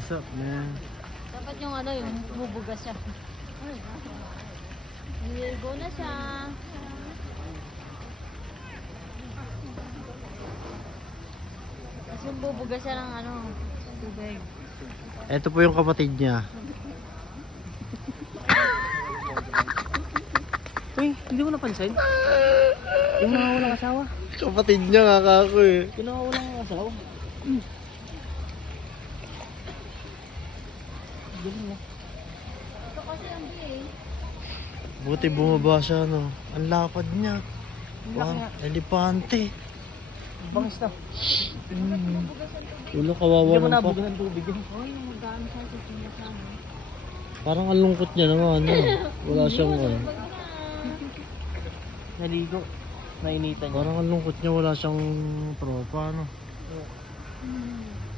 What's up, man? Dapat yung ano, yung bubuga siya. Niligo na siya. Tapos yung bubuga siya ng ano, tubig. Ito po yung kapatid niya. Uy, hindi mo napansin? Yung nawawalang asawa. Kapatid niya nga kako eh. Yung nawawalang asawa. Ganun na. Ito kasi ang eh. Buti bumaba siya, no? Ang lapad niya. Wow, elepante. Bangis na. Ulo, kawawa Hindi mo naman nabugan pa. ng tubig yun. Oh, yung magdaan siya sa sinasama. Parang ang lungkot niya naman, no? Wala siyang, Naligo. Nainitan niya. parang ang lungkot niya, wala siyang tropa, no? Hmm.